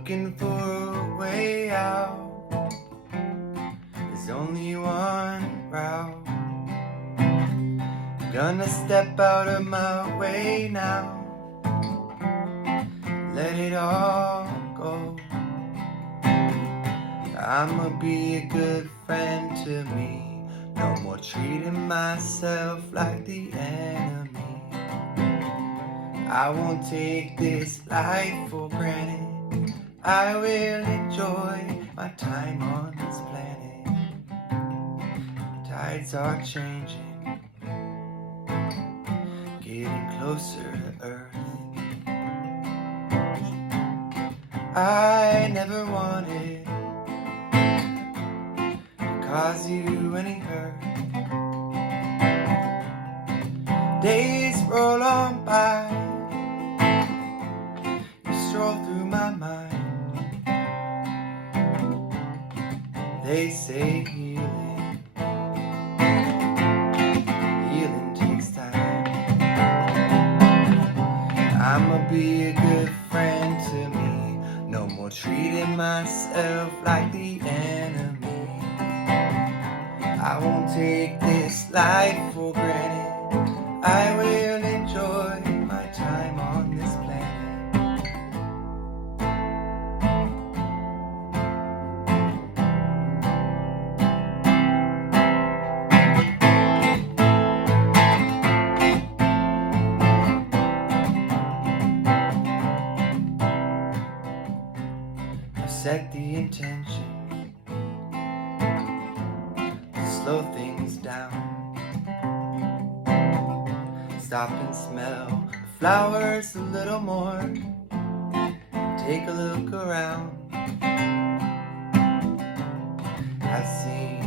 looking for a way out. There's only one route. Gonna step out of my way now. Let it all go. I'ma be a good friend to me. No more treating myself like the enemy. I won't take this life for granted. I will enjoy my time on this planet. Tides are changing, getting closer to Earth. I never wanted to cause you any hurt. Days roll on by, you stroll through my mind. They say healing takes time. I'ma be a good friend to me. No more treating myself like the enemy. I won't take this life for granted. I will enjoy my time on this planet. I've set the intention to slow things down. Stop and smell the flowers a little more. Take a look around. I've seen